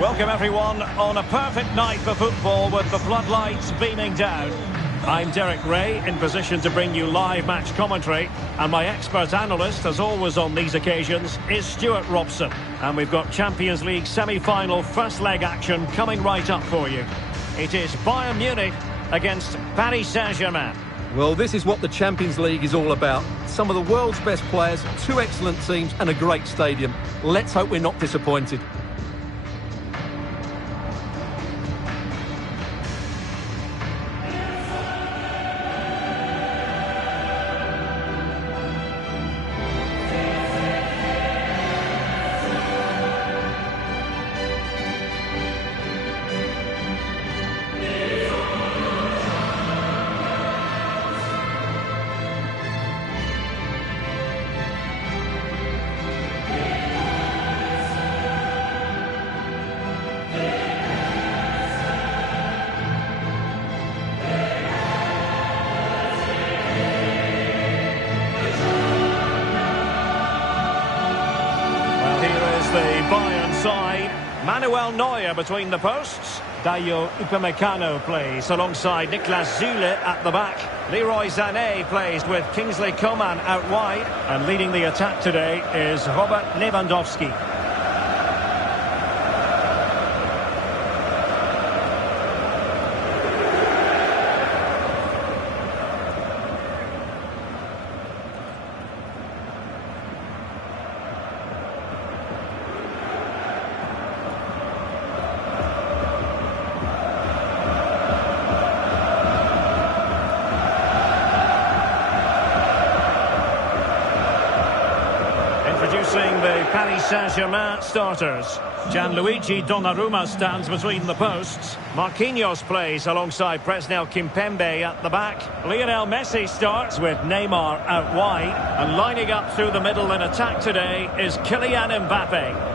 Welcome everyone on a perfect night for football with the floodlights beaming down. I'm Derek Ray, in position to bring you live match commentary, and my expert analyst, as always on these occasions, is Stuart Robson. And we've got Champions League semi-final first leg action coming right up for you. It is Bayern Munich against Paris Saint-Germain. Well, this is what the Champions League is all about. Some of the world's best players, two excellent teams and a great stadium. Let's hope we're not disappointed. The Bayern side, Manuel Neuer between the posts. Dayo Upamecano plays alongside Niklas Süle at the back. Leroy Sané plays with Kingsley Coman out wide. And leading the attack today is Robert Lewandowski. Introducing the Paris Saint-Germain starters. Gianluigi Donnarumma stands between the posts. Marquinhos plays alongside Presnel Kimpembe at the back. Lionel Messi starts with Neymar out wide. And lining up through the middle in attack today is Kylian Mbappe.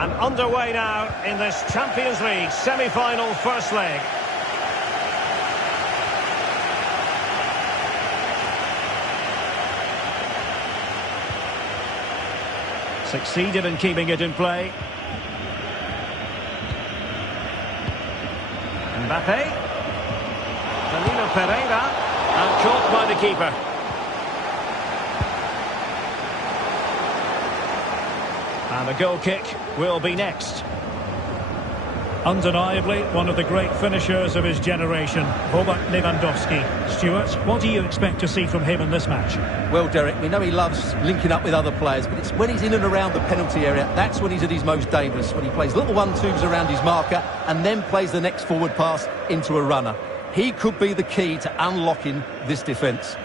And underway now in this Champions League semi-final first leg. Succeeded in keeping it in play. Mbappe. Danilo Pereira. And caught by the keeper. And the goal kick will be next. Undeniably, one of the great finishers of his generation, Robert Lewandowski. Stuart, what do you expect to see from him in this match? Well, Derek, we know he loves linking up with other players, but it's when he's in and around the penalty area, that's when he's at his most dangerous, when he plays little one-twos around his marker and then plays the next forward pass into a runner. He could be the key to unlocking this defence.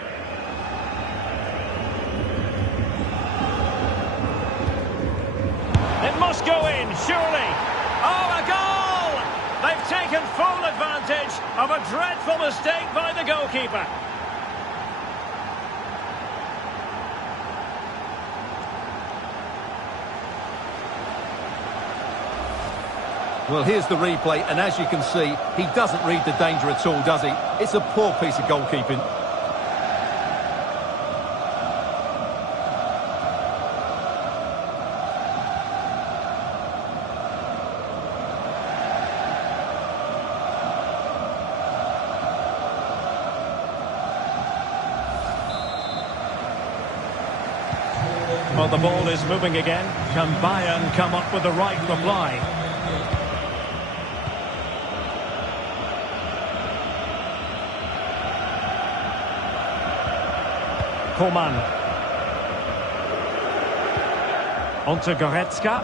It must go in, surely. Oh, a goal! They've taken full advantage of a dreadful mistake by the goalkeeper. Well, here's the replay, and as you can see, he doesn't read the danger at all, does he? It's a poor piece of goalkeeping. Well, the ball is moving again. Can Bayern come up with the right reply? Coman. Onto Goretzka.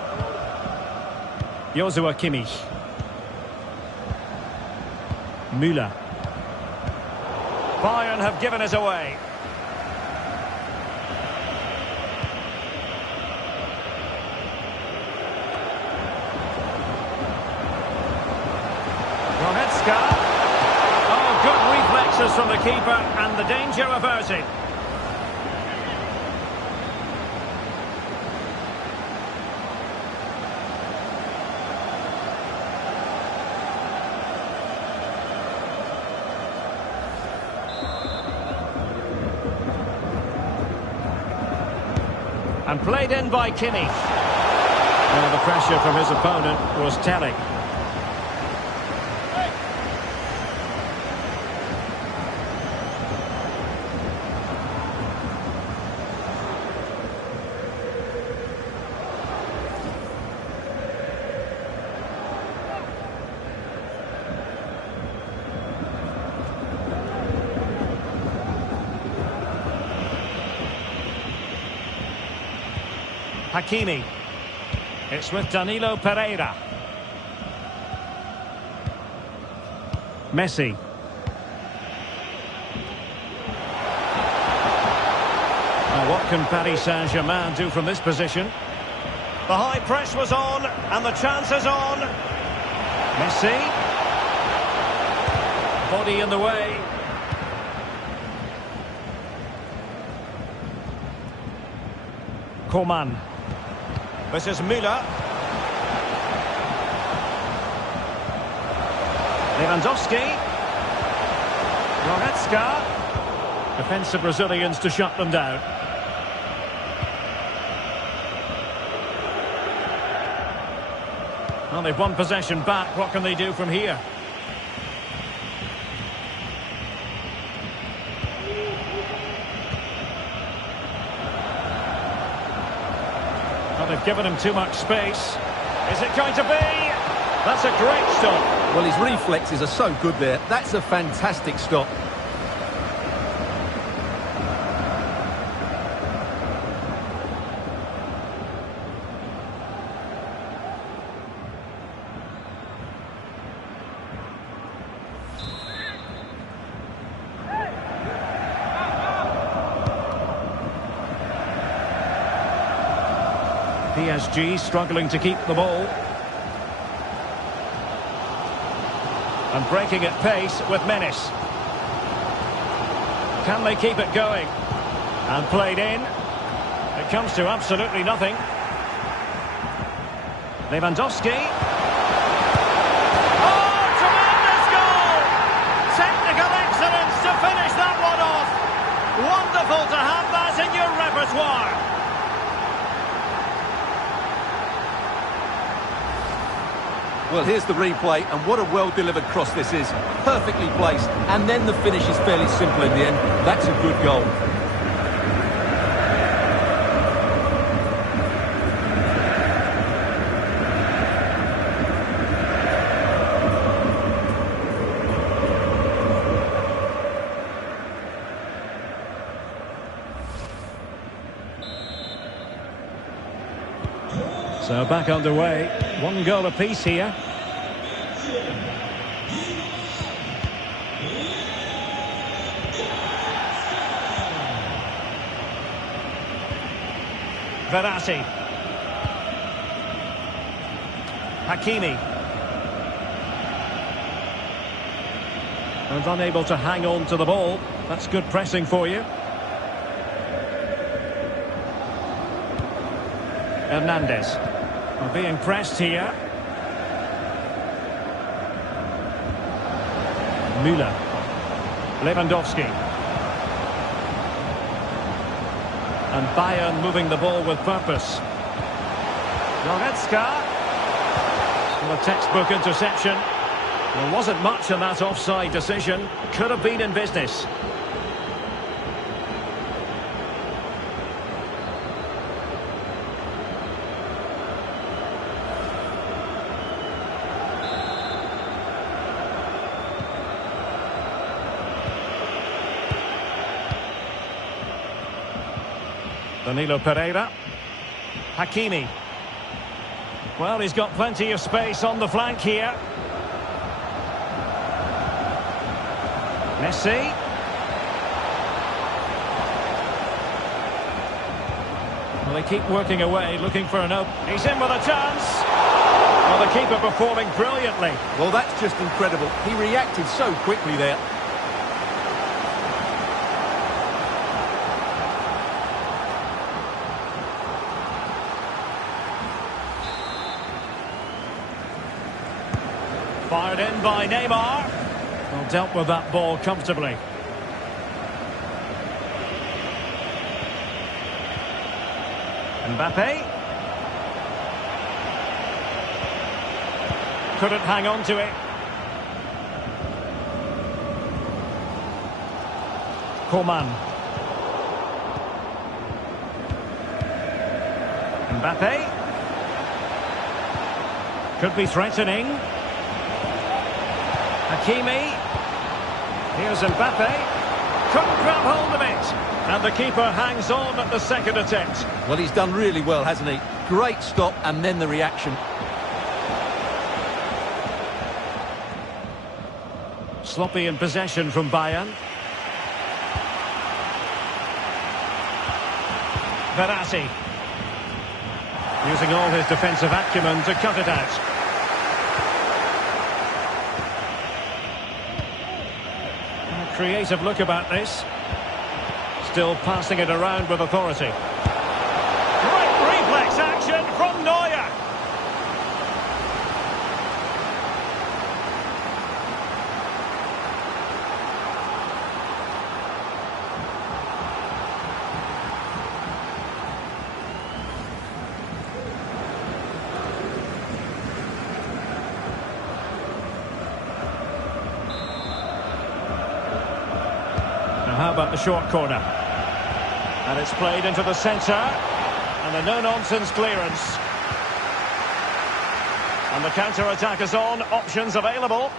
Joshua Kimmich. Müller. Bayern have given it away. Oh, good reflexes from the keeper and the danger averted. And played in by Kimmich. Well, the pressure from his opponent was telling. Hakimi. It's with Danilo Pereira. Messi. Now what can Paris Saint-Germain do from this position? The high press was on, and the chance is on. Messi. Body in the way. Coman. This is Müller. Lewandowski. Goretzka. Defensive Brazilians to shut them down. Well, they've won possession back. What can they do from here? Well, they've given him too much space. Is it going to be? That's a great stop. Well, his reflexes are so good there. That's a fantastic stop. PSG struggling to keep the ball. And breaking at pace with menace. Can they keep it going? And played in. It comes to absolutely nothing. Lewandowski. Oh, tremendous goal! Technical excellence to finish that one off. Wonderful to have that in your repertoire. Well, here's the replay, and what a well-delivered cross this is. Perfectly placed, and then the finish is fairly simple in the end. That's a good goal. So back underway. One goal apiece here. Verratti. Hakimi. And unable to hang on to the ball. That's good pressing for you. Hernandez. Are being pressed here. Müller. Lewandowski. And Bayern moving the ball with purpose. Goretzka. And a textbook interception. There wasn't much in that offside decision. Could have been in business. Danilo Pereira. Hakimi. Well, he's got plenty of space on the flank here. Messi. Well, they keep working away, looking for an open. He's in with a chance. Well, the keeper performing brilliantly. Well, that's just incredible. He reacted so quickly there. Fired in by Neymar. Well, dealt with that ball comfortably. Mbappe. Couldn't hang on to it. Coman. Mbappe. Could be threatening. Hakimi. Here's Mbappe. Couldn't grab hold of it. And the keeper hangs on at the second attempt. Well, he's done really well, hasn't he? Great stop and then the reaction. Sloppy in possession from Bayern. Verratti. Using all his defensive acumen to cut it out. A creative look about this. Still passing it around with authority. Great reflex action from Neuer. How about the short corner? And it's played into the centre. And a no-nonsense clearance. And the counter-attack is on. Options available.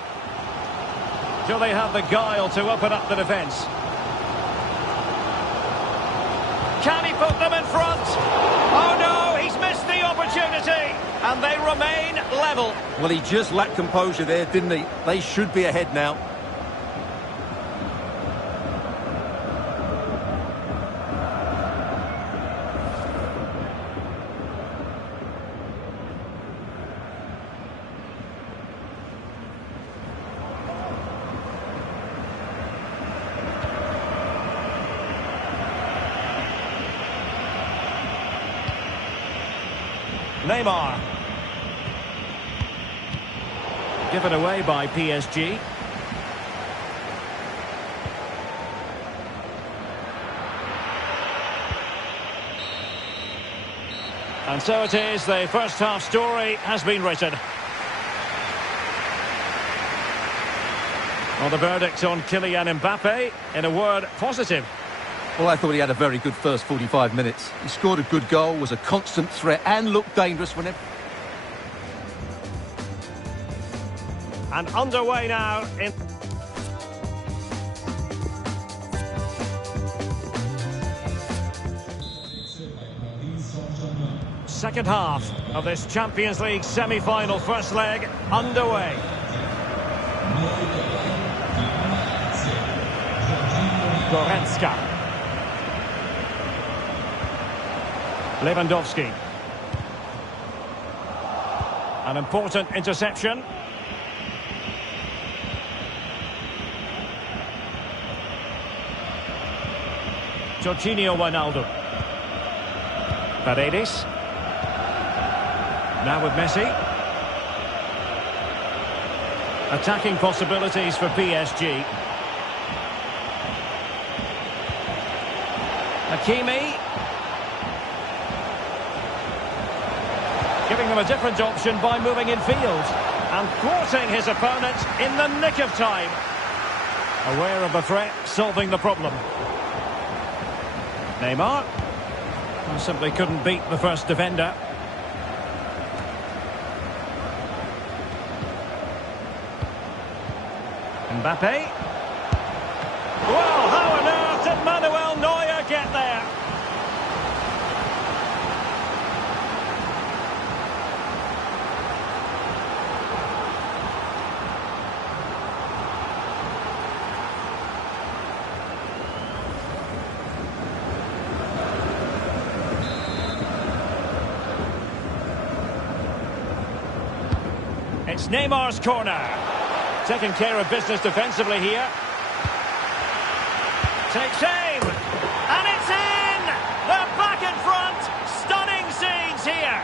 Do they have the guile to open up the defence? Can he put them in front? Oh no, he's missed the opportunity. And they remain level. Well, he just lacked composure there, didn't he? They should be ahead now. Neymar. Given away by PSG. And so it is, the first half story has been written. Well, the verdict on Kylian Mbappe, in a word, positive. Well, I thought he had a very good first 45 minutes. He scored a good goal, was a constant threat and looked dangerous whenever... And underway now in... Second half of this Champions League semi-final first leg underway. Goretzka. Lewandowski. An important interception. Jorginho Wijnaldum. Paredes. Now with Messi. Attacking possibilities for PSG. Hakimi. Giving them a different option by moving in field. And thwarting his opponent in the nick of time. Aware of the threat, solving the problem. Neymar. Simply couldn't beat the first defender. Mbappe. Well, how on earth did Manuel Neuer get there? It's Neymar's corner. Taking care of business defensively here. Takes aim. And it's in! They're back in front. Stunning scenes here.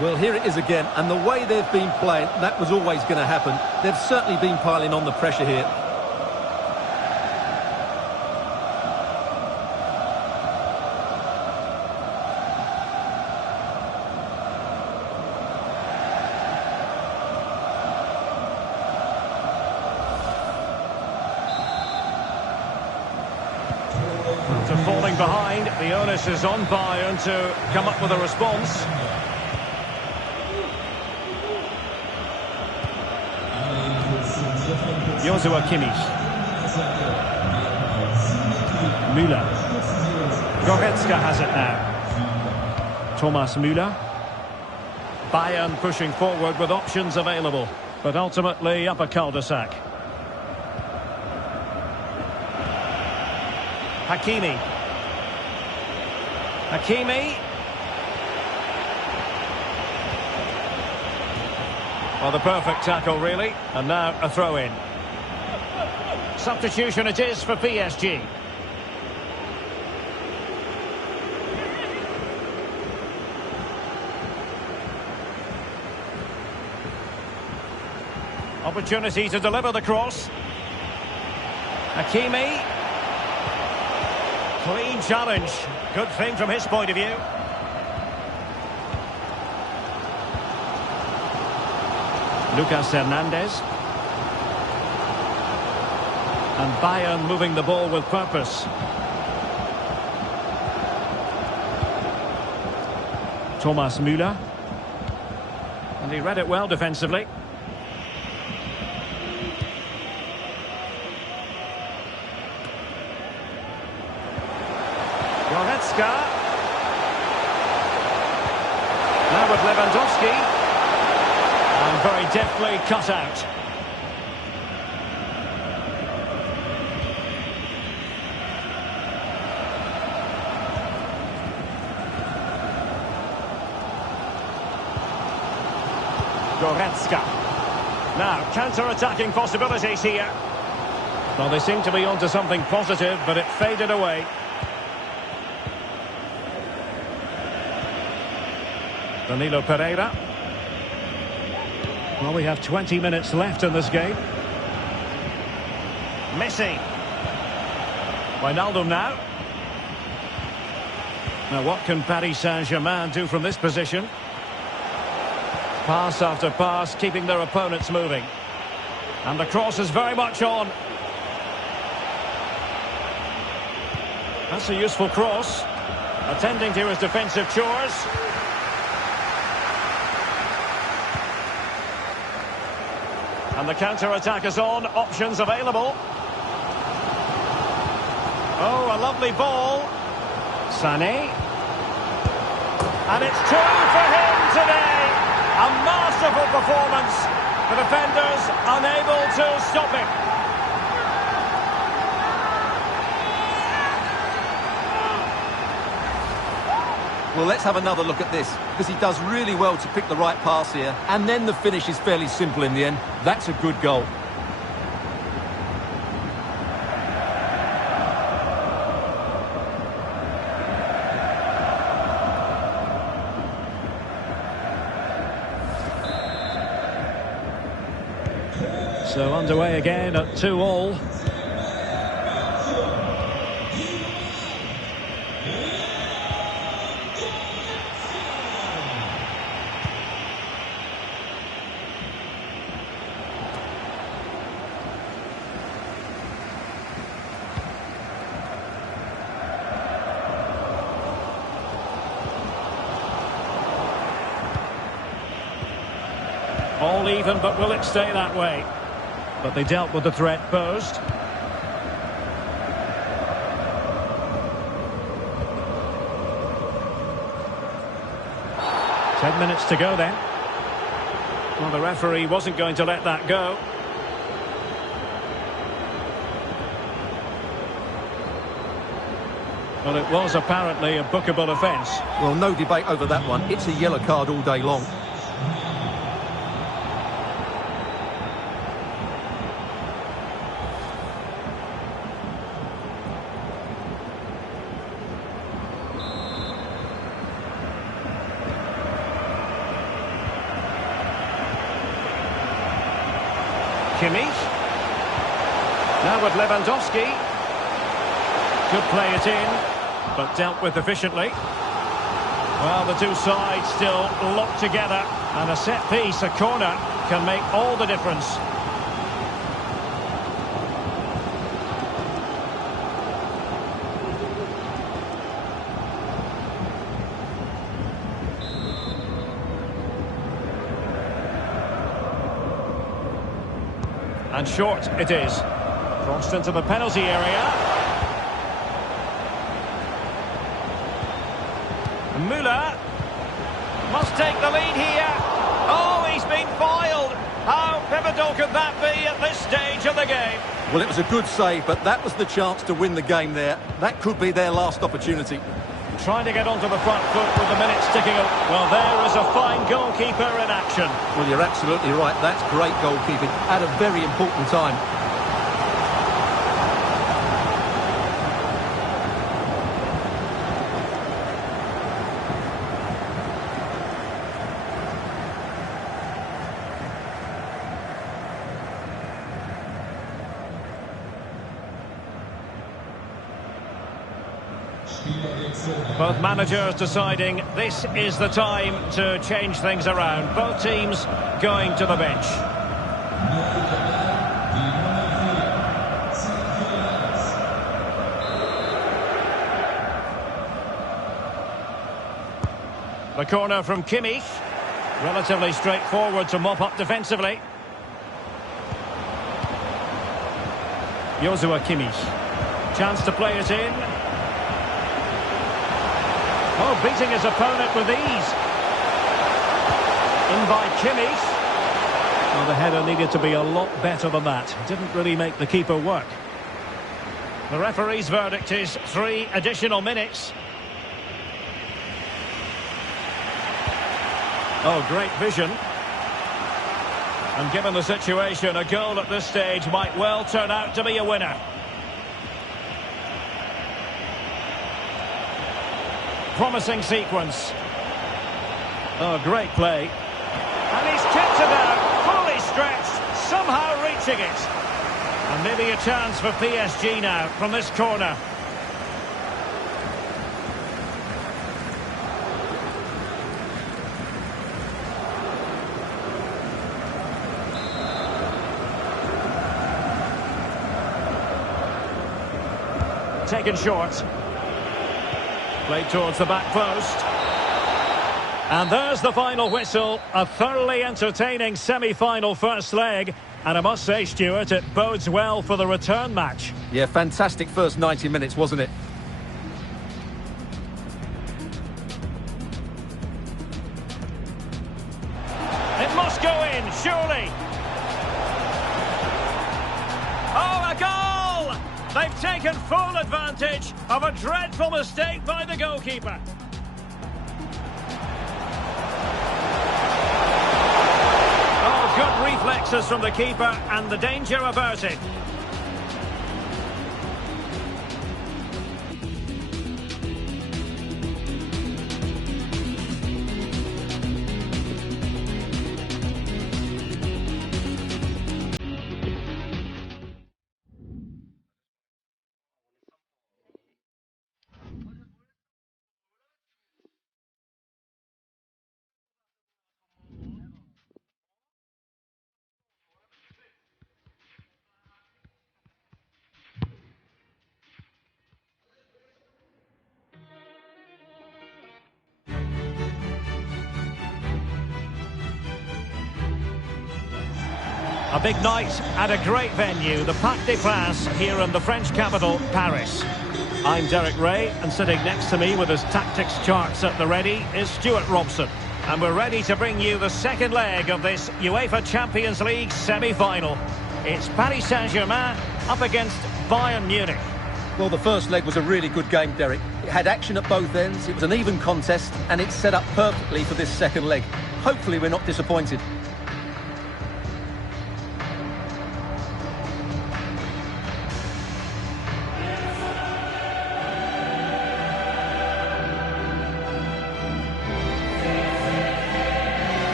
Well, here it is again, and the way they've been playing, that was always going to happen. They've certainly been piling on the pressure here. After falling behind, the onus is on Bayern to come up with a response. Joshua Kimmich. Müller. Goretzka has it now. Thomas Müller. Bayern pushing forward with options available, but ultimately up a cul-de-sac. Hakimi. Hakimi. Well, the perfect tackle, really. And now a throw-in. Substitution it is for PSG. Opportunity to deliver the cross. Hakimi. Clean challenge. Good thing from his point of view. Lucas Hernandez. And Bayern moving the ball with purpose. Thomas Müller. And he read it well defensively. Goretzka. Now with Lewandowski. And very deftly cut out. Goretzka. Now, counter-attacking possibilities here. Well, they seem to be onto something positive, but it faded away. Danilo Pereira. Well, we have 20 minutes left in this game. Messi. Wijnaldum now. Now, what can Paris Saint-Germain do from this position? Pass after pass, keeping their opponents moving. And the cross is very much on. That's a useful cross. Attending to his defensive chores. And the counter-attack is on. Options available. Oh, a lovely ball. Sané. And it's 2 for him today. A masterful performance. The defenders unable to stop him. Well, let's have another look at this, because he does really well to pick the right pass here, and then the finish is fairly simple in the end. That's a good goal. So underway again at 2-2. All even, but will it stay that way? But they dealt with the threat posed. Ten minutes to go then. Well, the referee wasn't going to let that go. Well, it was apparently a bookable offence. Well, no debate over that one. It's a yellow card all day long. Kimmich. Now with Lewandowski. Could play it in, but dealt with efficiently. Well, the two sides still locked together, and a set piece, a corner, can make all the difference. And short it is. Crossed into the penalty area. Müller must take the lead here. Oh, he's been foiled. How pivotal could that be at this stage of the game? Well, it was a good save, but that was the chance to win the game there. That could be their last opportunity. Trying to get onto the front foot with the minutes ticking up. Well, there is a fine goalkeeper in action. Well, you're absolutely right. That's great goalkeeping at a very important time. Both managers deciding this is the time to change things around. Both teams going to the bench. The corner from Kimmich. Relatively straightforward to mop up defensively. Joshua Kimmich. Chance to play it in. Oh, beating his opponent with ease. In by Kimmich. Well, the header needed to be a lot better than that. Didn't really make the keeper work. The referee's verdict is 3 additional minutes. Oh, great vision. And given the situation, a goal at this stage might well turn out to be a winner. Promising sequence. Oh, great play. And he's kicked it out, fully stretched, somehow reaching it. And maybe a chance for PSG now from this corner. Taken short. Played towards the back post. And there's the final whistle. A thoroughly entertaining semi-final first leg. And I must say, Stuart, it bodes well for the return match. Yeah, fantastic first 90 minutes, wasn't it? It must go in, surely. Oh, a goal! They've taken full advantage of a dreadful mistake by the goalkeeper. Oh, good reflexes from the keeper and the danger averted. A big night at a great venue, the Parc des Princes here in the French capital, Paris. I'm Derek Ray, and sitting next to me with his tactics charts at the ready is Stuart Robson. And we're ready to bring you the second leg of this UEFA Champions League semi-final. It's Paris Saint-Germain up against Bayern Munich. Well, the first leg was a really good game, Derek. It had action at both ends, it was an even contest, and it's set up perfectly for this second leg. Hopefully we're not disappointed.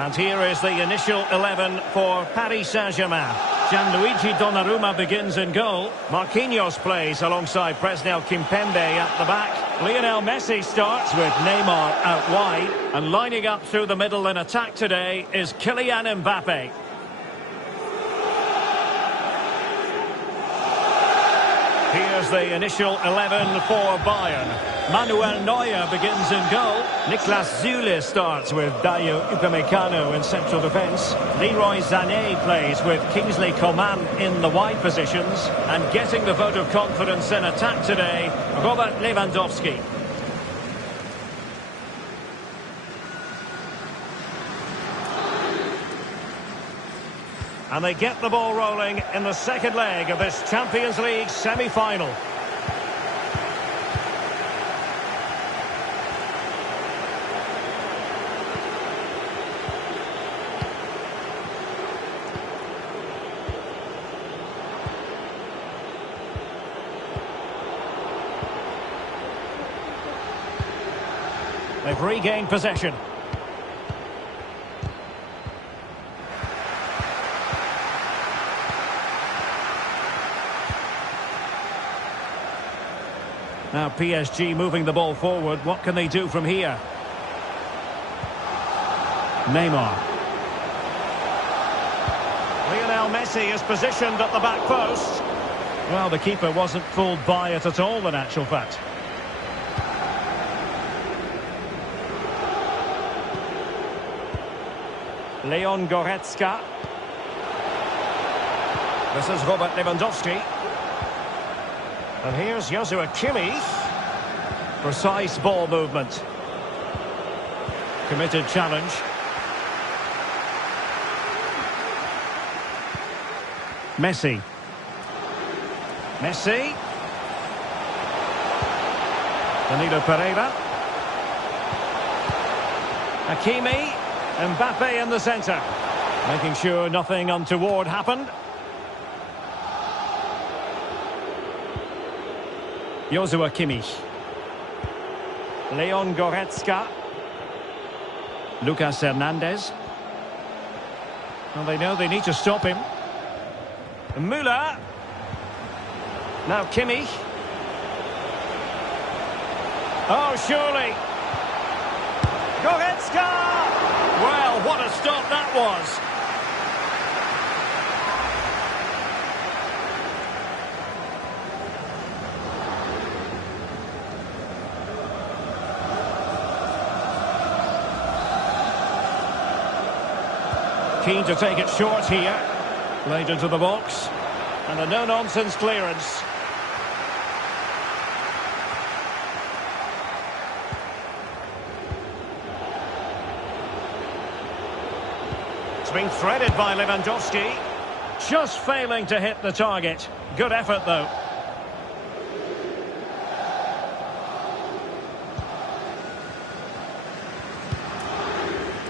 And here is the initial 11 for Paris Saint-Germain. Gianluigi Donnarumma begins in goal. Marquinhos plays alongside Presnel Kimpembe at the back. Lionel Messi starts with Neymar out wide. And lining up through the middle in attack today is Kylian Mbappe. Here's the initial 11 for Bayern. Manuel Neuer begins in goal. Niklas Süle starts with Dayo Upamecano in central defence. Leroy Sané plays with Kingsley Coman in the wide positions. And getting the vote of confidence in attack today, Robert Lewandowski. And they get the ball rolling in the second leg of this Champions League semi-final. They've regained possession. Now PSG moving the ball forward. What can they do from here? Neymar. Lionel Messi is positioned at the back post. Well, the keeper wasn't fooled by it at all, in actual fact. Leon Goretzka. This is Robert Lewandowski. And here's Joshua Kimmich. Precise ball movement. Committed challenge. Messi. Messi. Danilo Pereira. Hakimi. Mbappe in the centre. Making sure nothing untoward happened. Joshua Kimmich. Leon Goretzka. Lucas Hernandez. Well, they know they need to stop him. Müller. Now Kimmich. Oh, surely. Goretzka! Well, what a stop that was. Keen to take it short here. Played into the box. And a no-nonsense clearance. It's been threaded by Lewandowski. Just failing to hit the target. Good effort, though.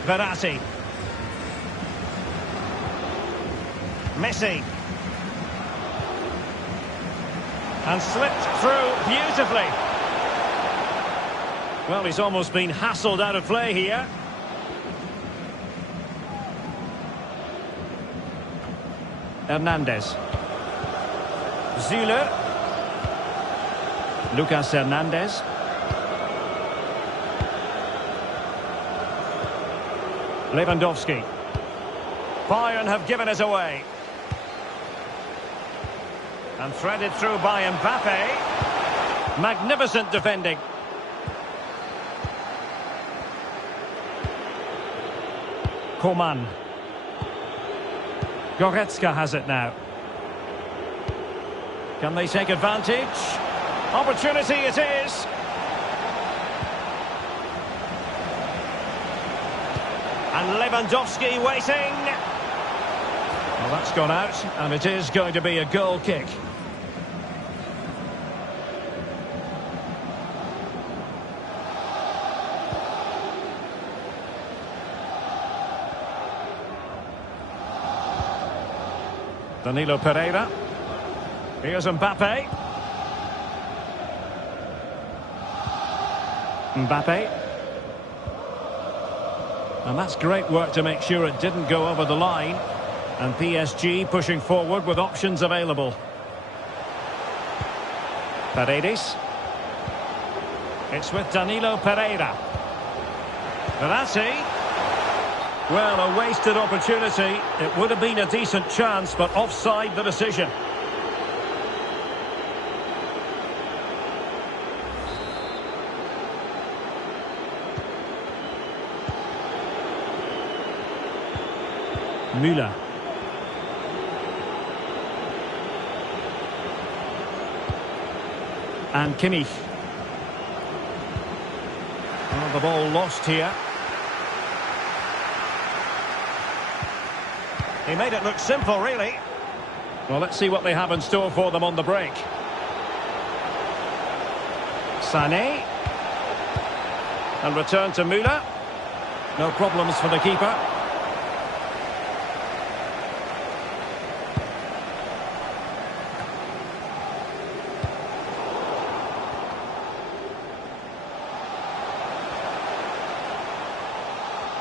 Verratti. Messi. And slipped through beautifully. Well, he's almost been hassled out of play here. Hernandez. Süle. Lucas Hernandez. Lewandowski. Bayern have given it away. And threaded through by Mbappe. Magnificent defending. Coman. Goretzka has it now. Can they take advantage? Opportunity it is. And Lewandowski waiting. Well, that's gone out, and it is going to be a goal kick. Danilo Pereira. Here's Mbappe. Mbappe. And that's great work to make sure it didn't go over the line. And PSG pushing forward with options available. Paredes. It's with Danilo Pereira. Verratti. Well, a wasted opportunity. It would have been a decent chance, but offside the decision. Müller. And Kimmich. Oh, the ball lost here. He made it look simple, really. Well, let's see what they have in store for them on the break. Sané. And return to Müller. No problems for the keeper.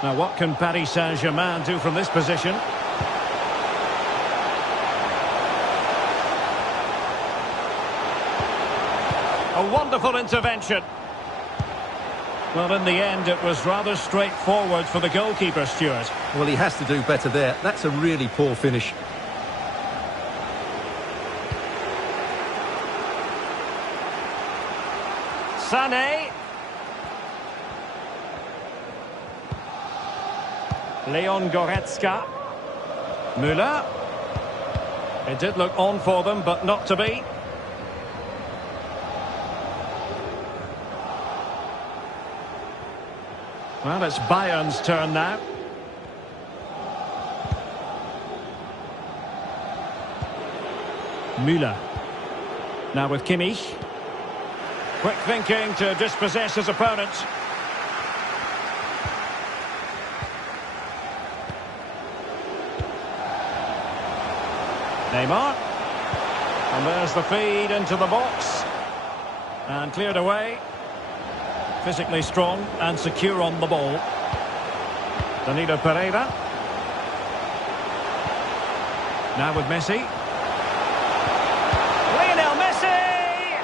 Now, what can Paris Saint-Germain do from this position? A wonderful intervention. Well, in the end, it was rather straightforward for the goalkeeper, Stuart. Well, he has to do better there. That's a really poor finish. Sané. Leon Goretzka. Müller. It did look on for them, but not to be. Well, it's Bayern's turn now. Müller. Now with Kimmich. Quick thinking to dispossess his opponent. Neymar. And there's the feed into the box. And cleared away. Physically strong and secure on the ball. Danilo Pereira. Now with Messi. Lionel Messi!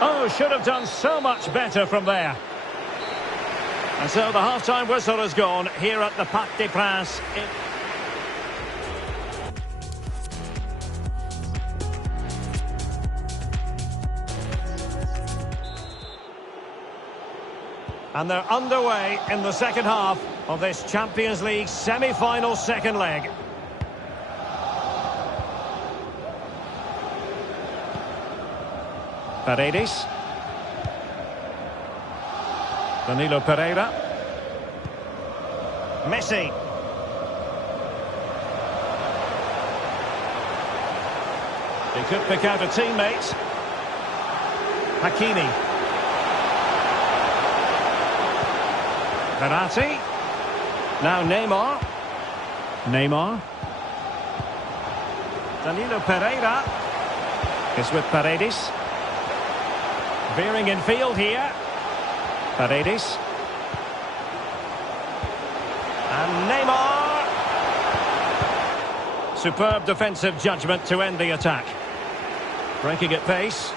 Oh, should have done so much better from there. And so the half-time whistle has gone here at the Parc des Princes. And they're underway in the second half of this Champions League semi-final second leg. Paredes. Danilo Pereira. Messi. He could pick out a teammate. Hakimi. Verratti. Now Neymar. Neymar. Danilo Pereira. It's with Paredes. Veering in field here. Paredes. And Neymar. Superb defensive judgment to end the attack. Breaking at pace.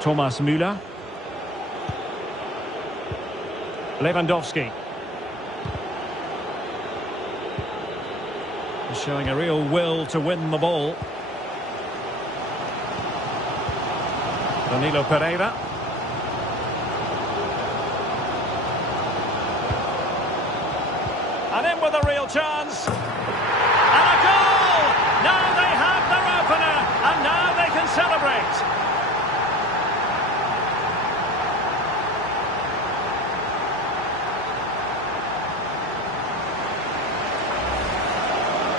Thomas Müller. Lewandowski. Showing a real will to win the ball. Danilo Pereira. And in with a real chance. And a goal! Now they have their opener, and now they can celebrate.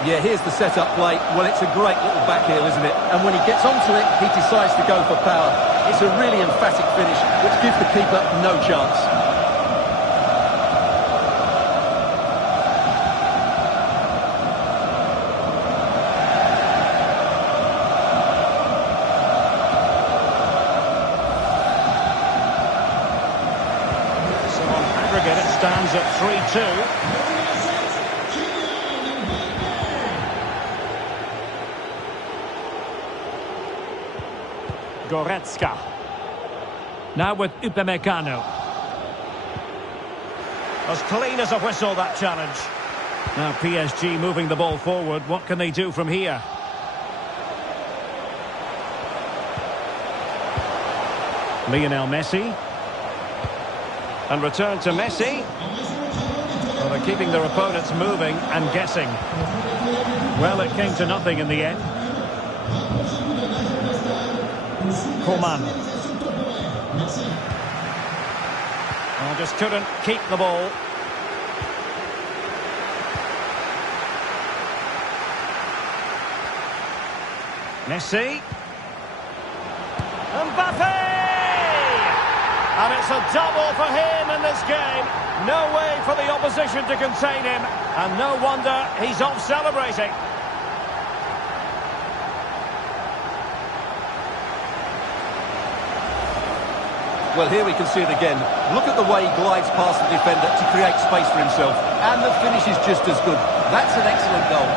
Yeah, here's the set-up play. Well, it's a great little back heel, isn't it? And when he gets onto it, he decides to go for power. It's a really emphatic finish, which gives the keeper no chance. stands at 3-2. Goretzka. Now with Upamecano. As clean as a whistle, that challenge. Now PSG moving the ball forward. What can they do from here? Lionel Messi. And return to Messi. Well, they're keeping their opponents moving and guessing. Well, it came to nothing in the end. Coman. Oh, just couldn't keep the ball. Messi. Mbappe! And it's a double for him in this game. No way for the opposition to contain him. And no wonder he's off celebrating. Well, here we can see it again. Look at the way he glides past the defender to create space for himself. And the finish is just as good. That's an excellent goal.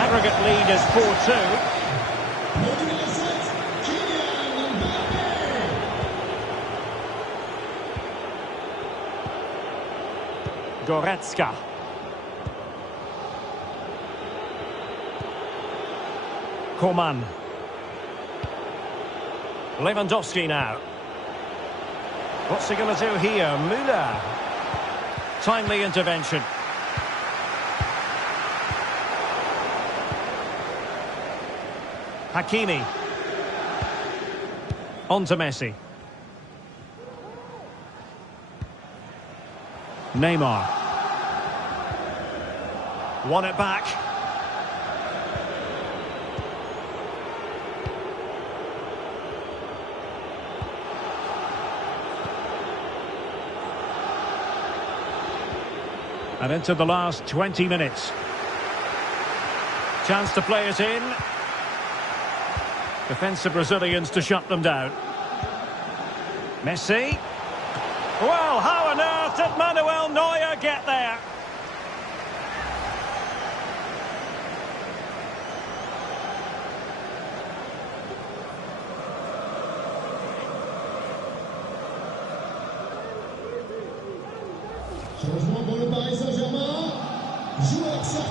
Aggregate lead is 4-2. Goretzka. Coman. Lewandowski now. What's he going to do here? Müller. Timely intervention. Hakimi. On to Messi. Neymar. Won it back. And into the last 20 minutes. Chance to play it in. Defensive Brazilians to shut them down. Messi. Well, how on earth did Manuel Neuer get there?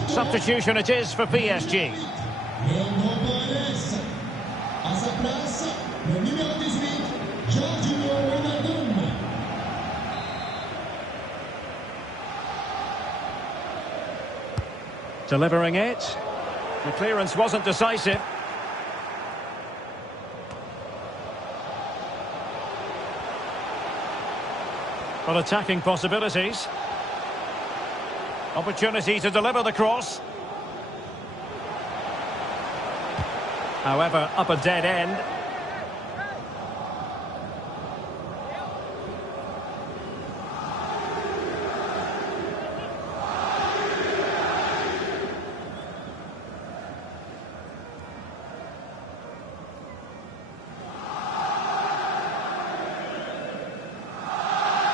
Substitution it is for PSG. Delivering it. The clearance wasn't decisive. But attacking possibilities. Opportunity to deliver the cross. However, up a dead end.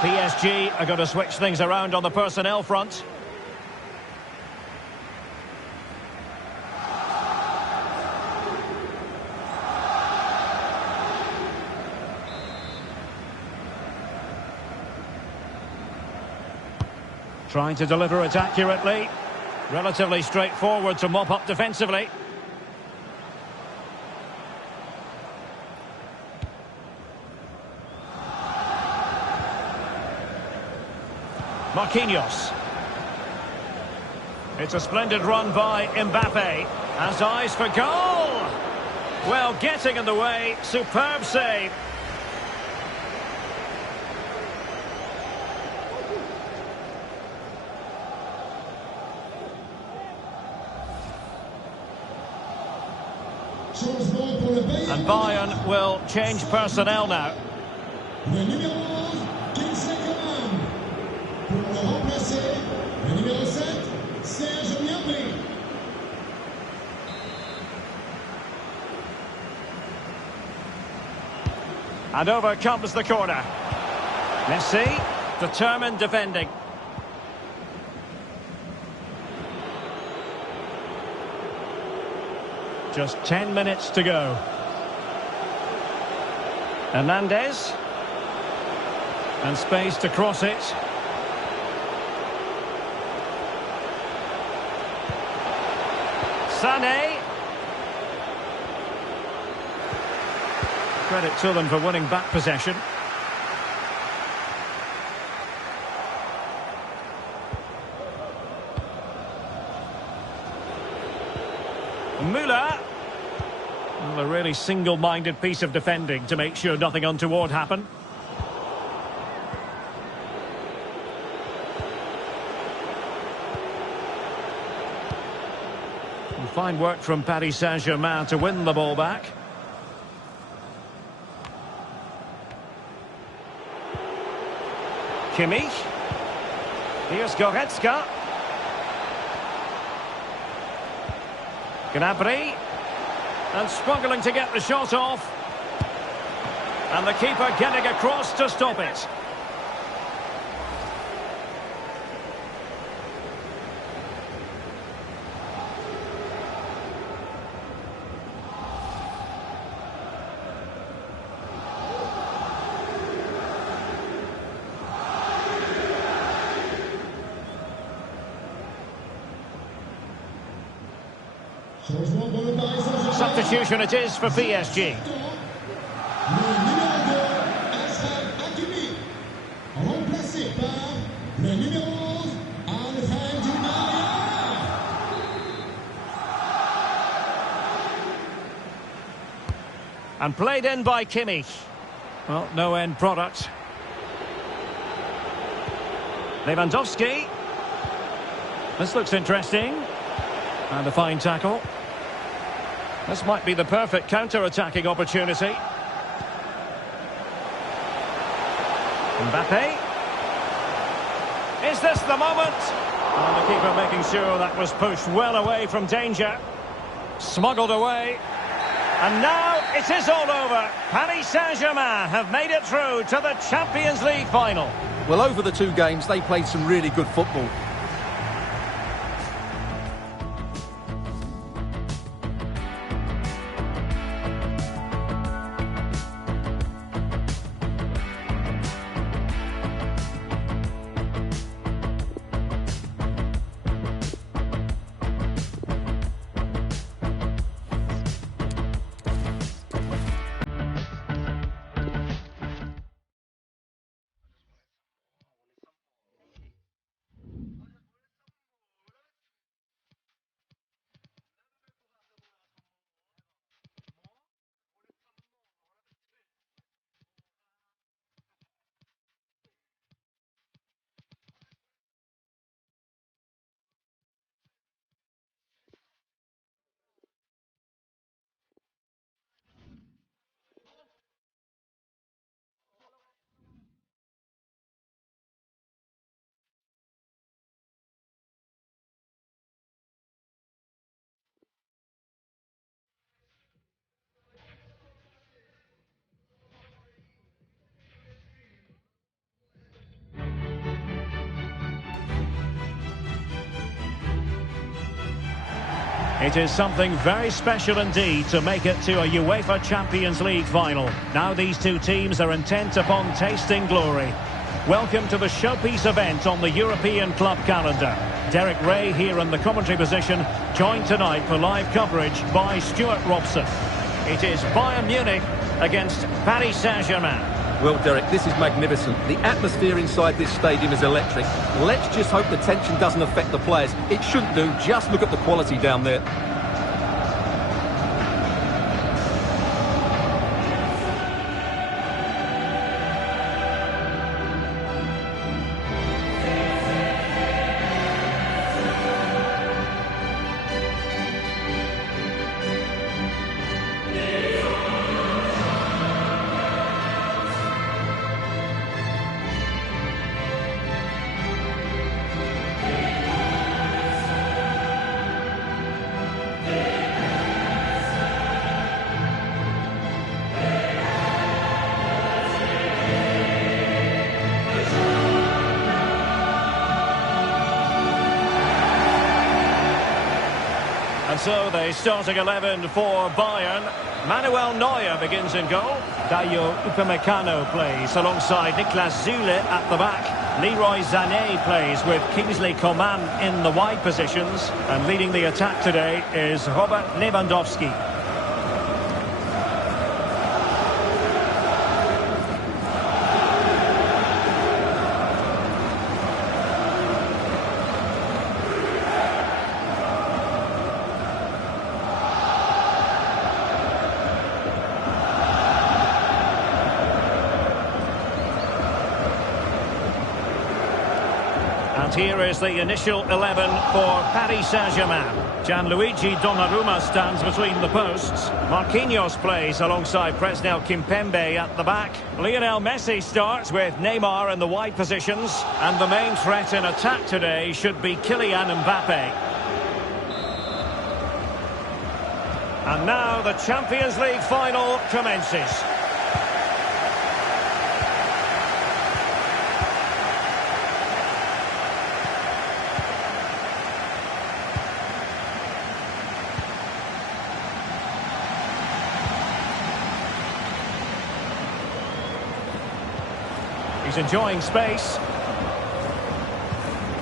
PSG are going to switch things around on the personnel front. Trying to deliver it accurately. Relatively straightforward to mop up defensively. Marquinhos. It's a splendid run by Mbappe. Has eyes for goal. Well, getting in the way. Superb save. And Bayern will change personnel now. And over comes the corner. Messi, determined defending. Just 10 minutes to go. Hernandez. And space to cross it. Sané. Credit to them for winning back possession. Müller. Well, a really single-minded piece of defending to make sure nothing untoward happened. Fine work from Paris Saint-Germain to win the ball back. Kimmich. Here's Goretzka. Gnabry. And struggling to get the shot off. And the keeper getting across to stop it. Substitution it is for PSG. And played in by Kimmich. Well, no end product. Lewandowski. This looks interesting. And a fine tackle. This might be the perfect counter-attacking opportunity. Mbappe. Is this the moment? And the keeper making sure that was pushed well away from danger. Smuggled away. And now it is all over. Paris Saint-Germain have made it through to the Champions League final. Well, over the two games, they played some really good football. It is something very special indeed to make it to a UEFA Champions League final. Now these two teams are intent upon tasting glory. Welcome to the showpiece event on the European club calendar. Derek Ray here in the commentary position, joined tonight for live coverage by Stuart Robson. It is Bayern Munich against Paris Saint-Germain. Well, Derek, this is magnificent. The atmosphere inside this stadium is electric. Let's just hope the tension doesn't affect the players. It shouldn't do. Just look at the quality down there. And so the starting 11 for Bayern. Manuel Neuer begins in goal. Dayo Upamecano plays alongside Niklas Süle at the back. Leroy Sané plays with Kingsley Coman in the wide positions. And leading the attack today is Robert Lewandowski. And here is the initial 11 for Paris Saint-Germain. Gianluigi Donnarumma stands between the posts. Marquinhos plays alongside Presnel Kimpembe at the back. Lionel Messi starts with Neymar in the wide positions. And the main threat in attack today should be Kylian Mbappe. And now the Champions League final commences. He's enjoying space.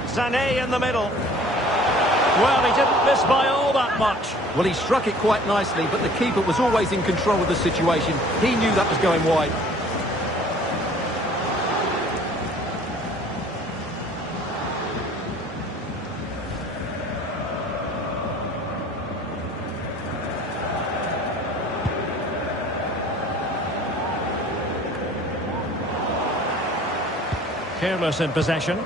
Sané in the middle. Well, he didn't miss by all that much. Well, he struck it quite nicely, but the keeper was always in control of the situation. He knew that was going wide. Careless in possession.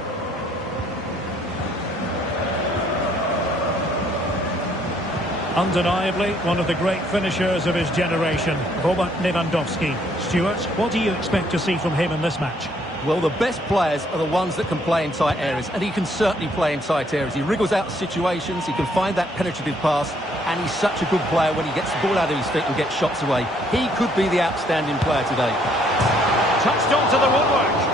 Undeniably, one of the great finishers of his generation, Robert Lewandowski. Stuart, what do you expect to see from him in this match? Well, the best players are the ones that can play in tight areas, and he can certainly play in tight areas. He wriggles out of situations, he can find that penetrative pass, and he's such a good player when he gets the ball out of his feet and gets shots away. He could be the outstanding player today. Touched onto the woodwork.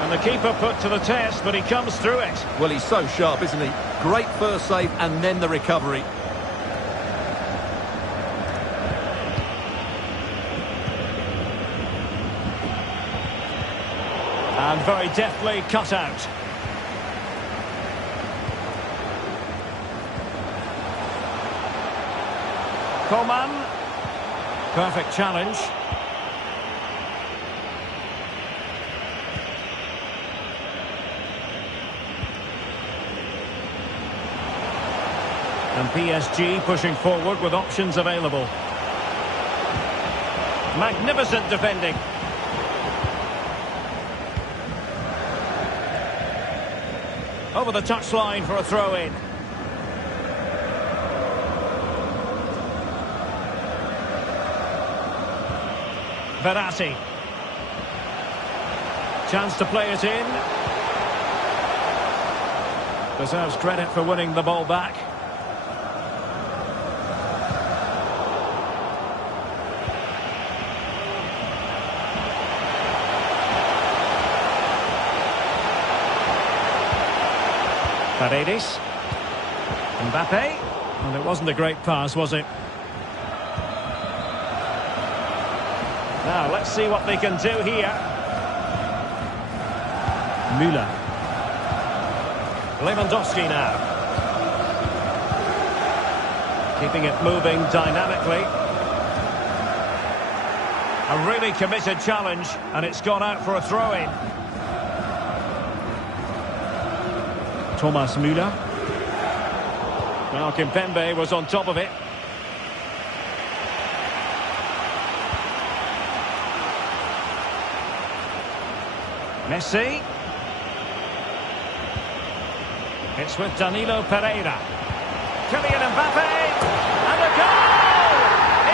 And the keeper put to the test, but he comes through it. Well, he's so sharp, isn't he? Great first save and then the recovery. And very deftly cut out. Coman. Perfect challenge. And PSG pushing forward with options available. Magnificent defending. Over the touchline for a throw-in. Verratti. Chance to play it in. Deserves credit for winning the ball back. Paredes. Mbappe. And it wasn't a great pass, was it? Now, let's see what they can do here. Müller. Lewandowski now. Keeping it moving dynamically. A really committed challenge, and it's gone out for a throw-in. Thomas Müller. Well, Kimpembe was on top of it. Messi. It's with Danilo Pereira. Kylian Mbappe. And a goal!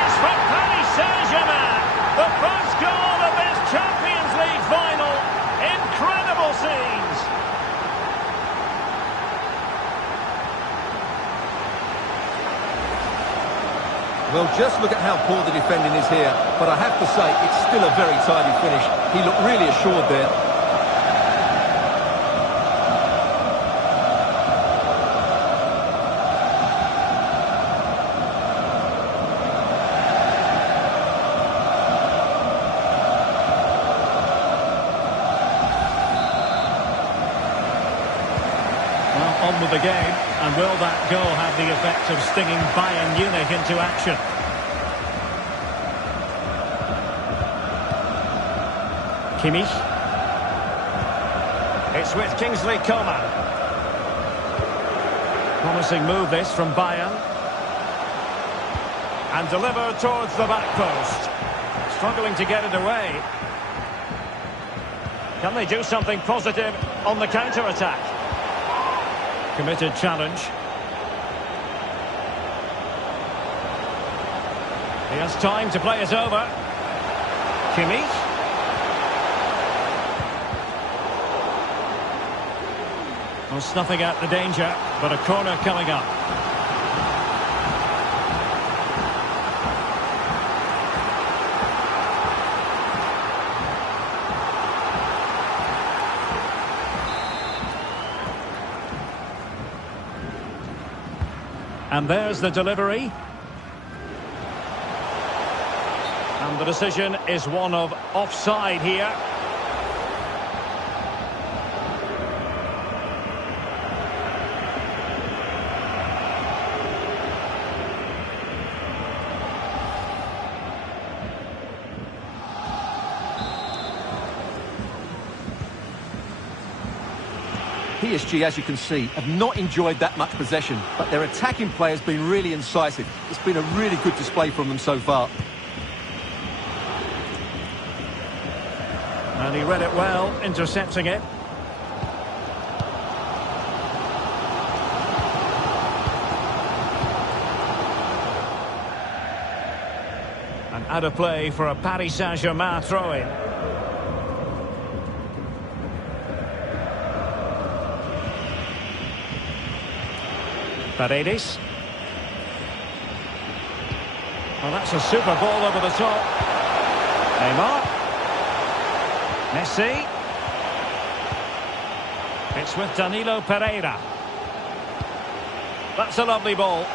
It's for Paris Saint-Germain. The first goal of this Champions League final. Incredible scenes. Well, just look at how poor the defending is here. But I have to say, it's still a very tidy finish. He looked really assured there. on with the game, and will that goal have the effect of stinging Bayern Munich into action? Kimmich. It's with Kingsley Coman. Promising move this from Bayern. And delivered towards the back post. Struggling to get it away. Can they do something positive on the counter-attack? Committed challenge. He has time to play it over. Kimmich. Well, snuffing out the danger, but a corner coming up. And there's the delivery. And the decision is one of offside here. PSG, as you can see, have not enjoyed that much possession, but their attacking play has been really incisive. It's been a really good display from them so far. And he read it well, intercepting it. And out of play for a Paris Saint-Germain throw-in. Paredes. Well, that's a super ball over the top. Neymar. Messi. It's with Danilo Pereira. That's a lovely ball.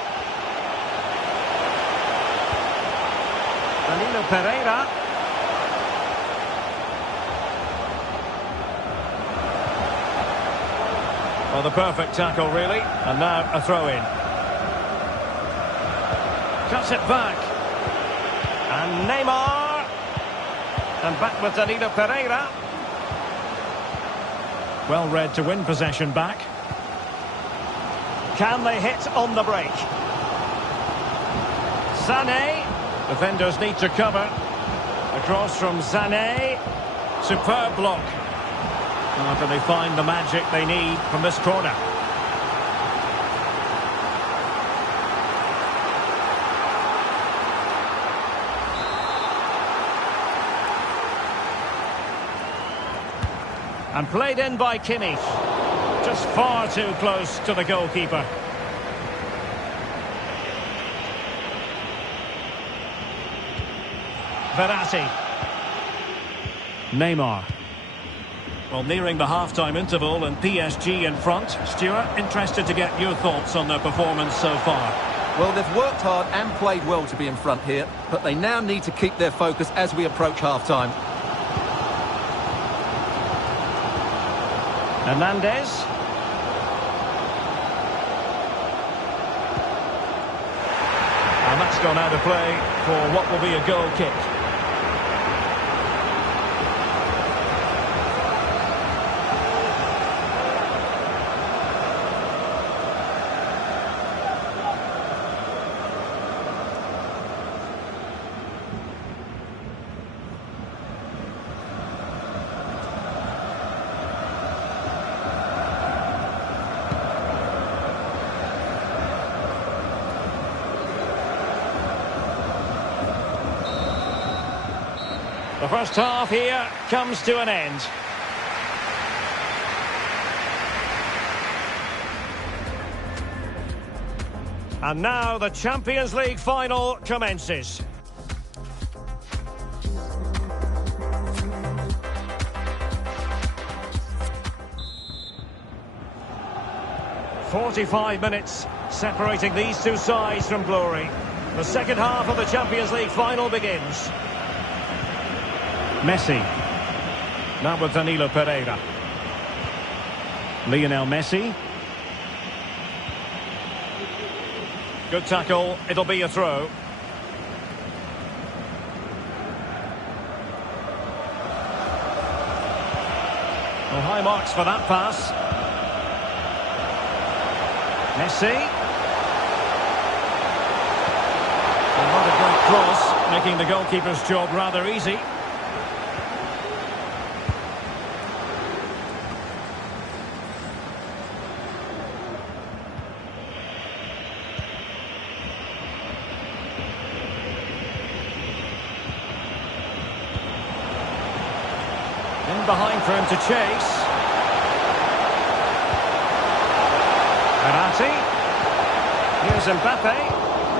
Danilo Pereira. Well, the perfect tackle, really. And now a throw-in. Cuts it back. And Neymar. And back with Danilo Pereira. Well read to win possession back. Can they hit on the break? Sané. Defenders need to cover. Across from Sané. Superb block. How can they find the magic they need from this corner? And played in by Kimmich. Just far too close to the goalkeeper. Verratti. Neymar. Well, nearing the half-time interval and PSG in front. Stuart, interested to get your thoughts on their performance so far. Well, they've worked hard and played well to be in front here, but they now need to keep their focus as we approach half-time. Hernandez. And that's gone out of play for what will be a goal kick. The first half here comes to an end. And now the Champions League final commences. "45 minutes separating these two sides from glory. The second half of the Champions League final begins. Messi. Now with Danilo Pereira. Lionel Messi. Good tackle. It'll be a throw. Well, high marks for that pass. Messi. And not a great cross, making the goalkeeper's job rather easy. In behind for him to chase. Penalty. Here's Mbappe.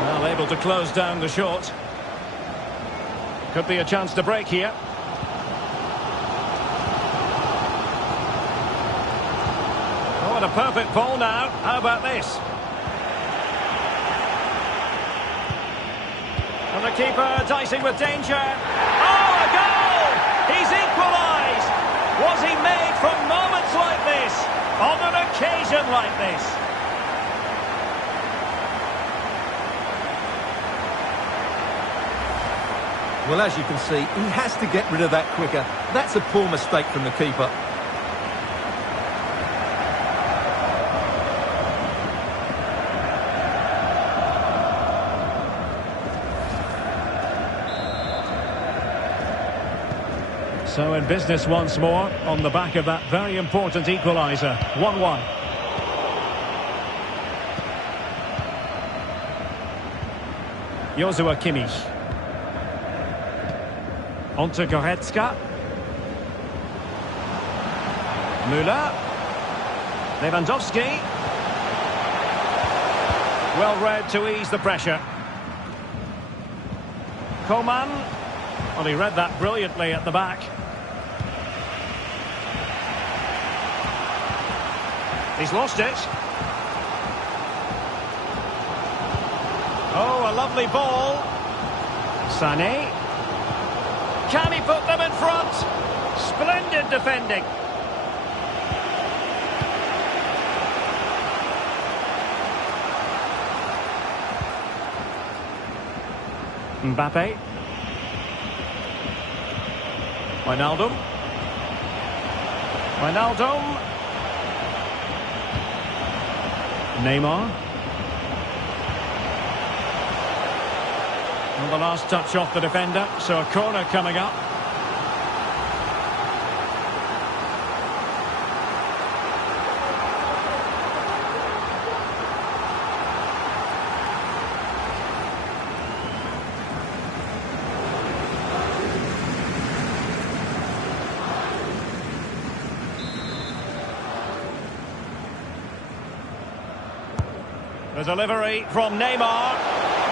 Well, able to close down the shot. Could be a chance to break here. Oh, and a perfect ball now. How about this? And the keeper dicing with danger. Oh, a goal! He's equalised! Was he made from moments like this? On an occasion like this? Well, as you can see, he has to get rid of that quicker. That's a poor mistake from the keeper. So in business once more, on the back of that very important equaliser. 1-1. Joshua Kimmich. On to Goretzka. Müller. Lewandowski. Well read to ease the pressure. Coman. Well, he read that brilliantly at the back. He's lost it. Oh, a lovely ball. Sané. Can he put them in front? Splendid defending. Mbappe. Wijnaldum. Wijnaldum. Neymar. And the last touch off the defender, so a corner coming up. The delivery from Neymar.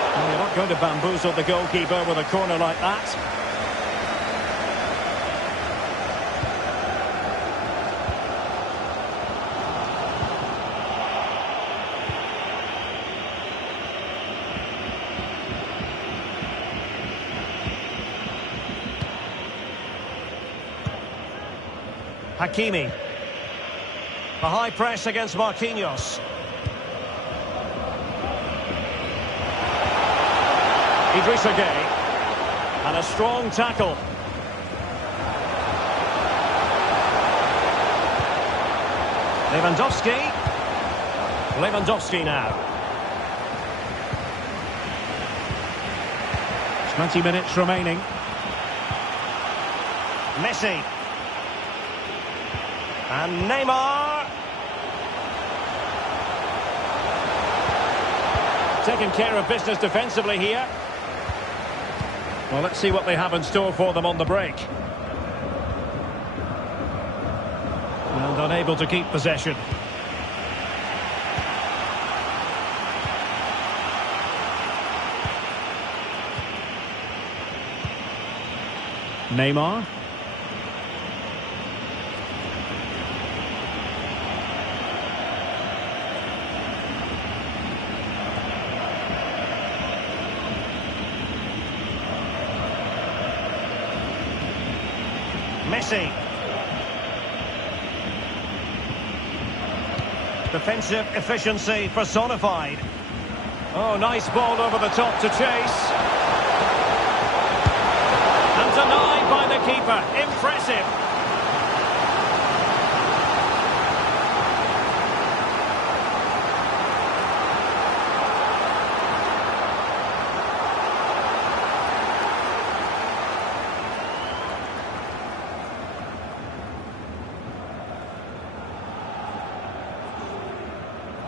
Well, you're not going to bamboozle the goalkeeper with a corner like that. Hakimi. The high press against Marquinhos. Idrissa Gueye. And a strong tackle. Lewandowski. Lewandowski now. 20 minutes remaining. Messi. And Neymar. Taking care of business defensively here. Well, let's see what they have in store for them on the break. And unable to keep possession. Neymar. Messi. Defensive efficiency personified. Oh, nice ball over the top to chase. And denied by the keeper. Impressive.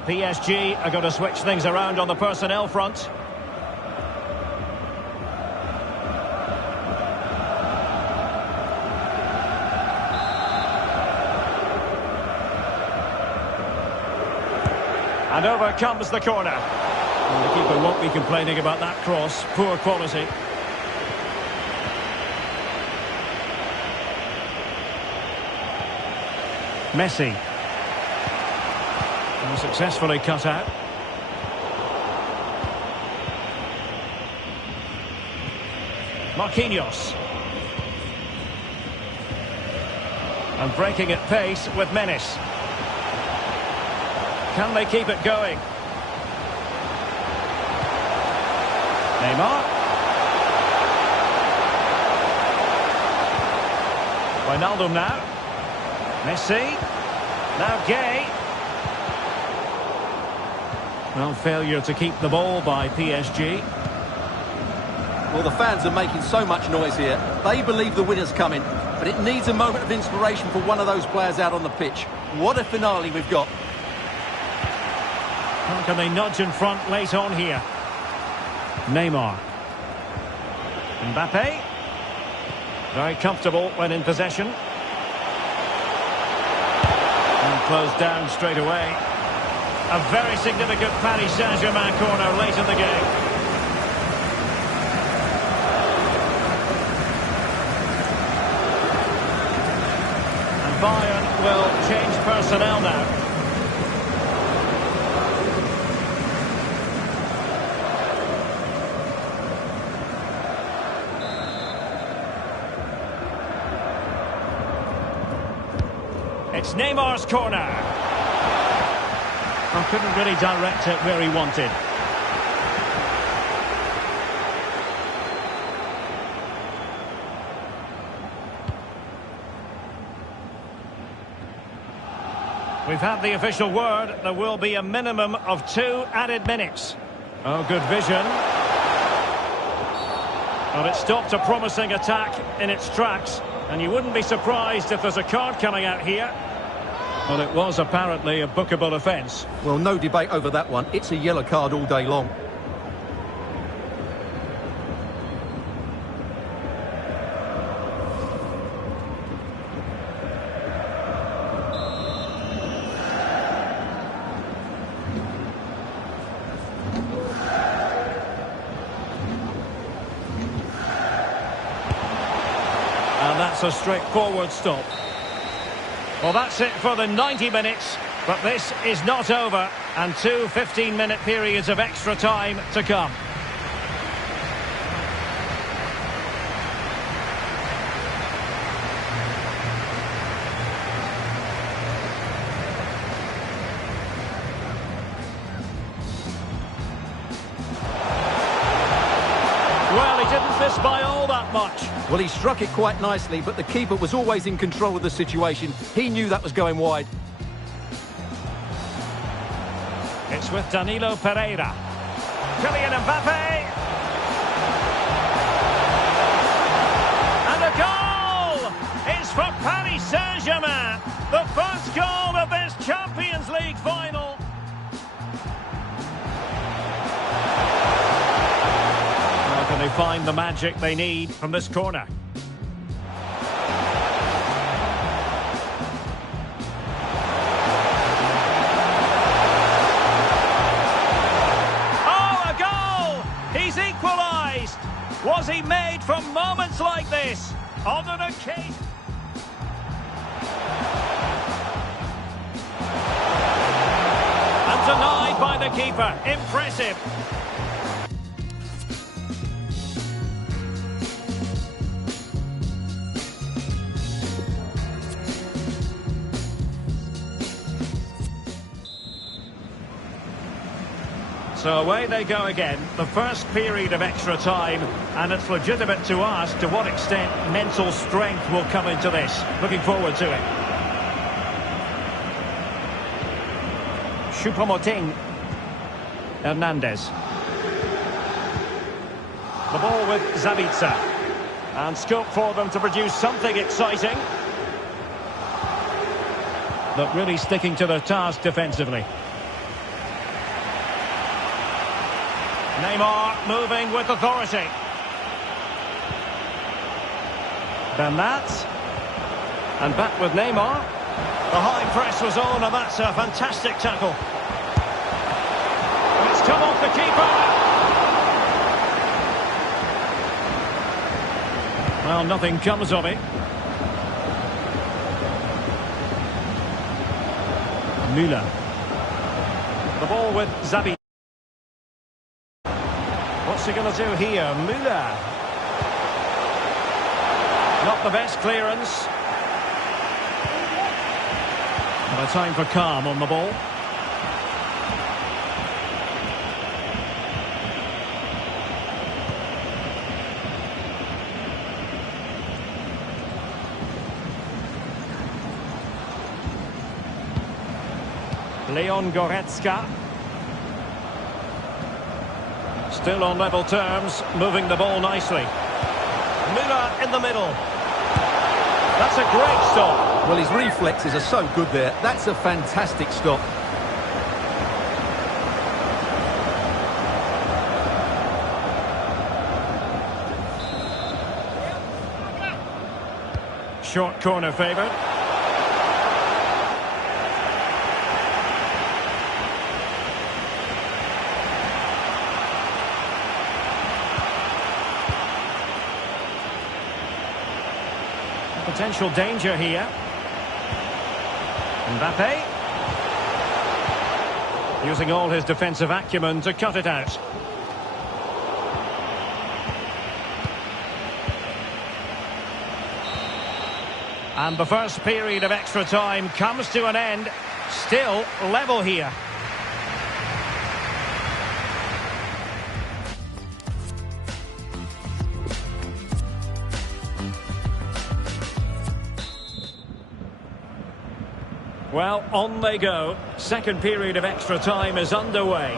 PSG are going to switch things around on the personnel front. And over comes the corner. And the keeper won't be complaining about that cross. Poor quality. Messi. And successfully cut out. Marquinhos. And breaking at pace with menace. Can they keep it going? Neymar. Wijnaldum now. Messi. Now Gay. Well, failure to keep the ball by PSG. Well, the fans are making so much noise here. They believe the winner's coming, but it needs a moment of inspiration for one of those players out on the pitch. What a finale we've got. How can they nudge in front late on here? Neymar. Mbappe. Very comfortable when in possession. And closed down straight away. A very significant Paris Saint-Germain corner late in the game. And Bayern will change personnel now. It's Neymar's corner. And couldn't really direct it where he wanted. We've had the official word. There will be a minimum of 2 added minutes. Oh, good vision. Well, it stopped a promising attack in its tracks. And you wouldn't be surprised if there's a card coming out here. Well, it was apparently a bookable offence. Well, no debate over that one. It's a yellow card all day long. And that's a straightforward stop. Well, that's it for the 90 minutes, but this is not over, and 2 15-minute periods of extra time to come. Well, he didn't miss by all that much. Well, he struck it quite nicely, but the keeper was always in control of the situation. He knew that was going wide. It's with Danilo Pereira. Kylian Mbappe. And a goal! It's for Paris Saint-Germain. The first goal of this Champions League final. How can they find the magic they need from this corner? Was he made for moments like this? On an occasion. And denied by the keeper. Impressive. So away they go again, the first period of extra time, and it's legitimate to ask to what extent mental strength will come into this. Looking forward to it. Choupo-Moting. Hernandez. The ball with Zabitza. And scope for them to produce something exciting. But really sticking to their task defensively. Neymar moving with authority. Bernat. And back with Neymar. The high press was on, and that's a fantastic tackle. And it's come off the keeper. Well, nothing comes of it. Müller. The ball with Zabi. What's he going to do here? Müller. Not the best clearance. But a time for calm on the ball. Leon Goretzka. Still on level terms, moving the ball nicely. Müller in the middle. That's a great stop. Well, his reflexes are so good there. That's a fantastic stop. Short corner favoured. Potential danger here. Mbappe. Using all his defensive acumen to cut it out. And the first period of extra time comes to an end. Still level here. Well, on they go. Second period of extra time is underway.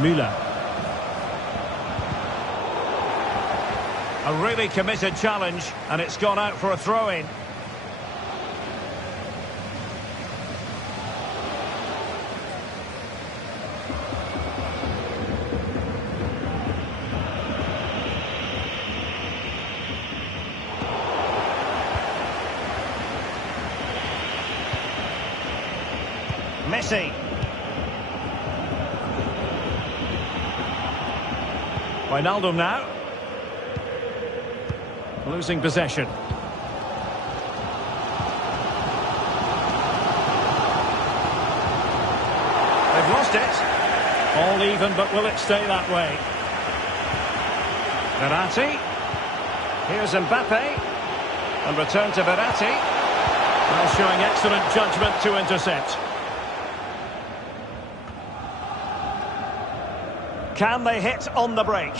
Müller. A really committed challenge, and it's gone out for a throw-in. Messi. Wijnaldum now. Losing possession. They've lost it. All even, but will it stay that way? Verratti. Here's Mbappe. And return to Verratti. Well, showing excellent judgment to intercept. Can they hit on the break?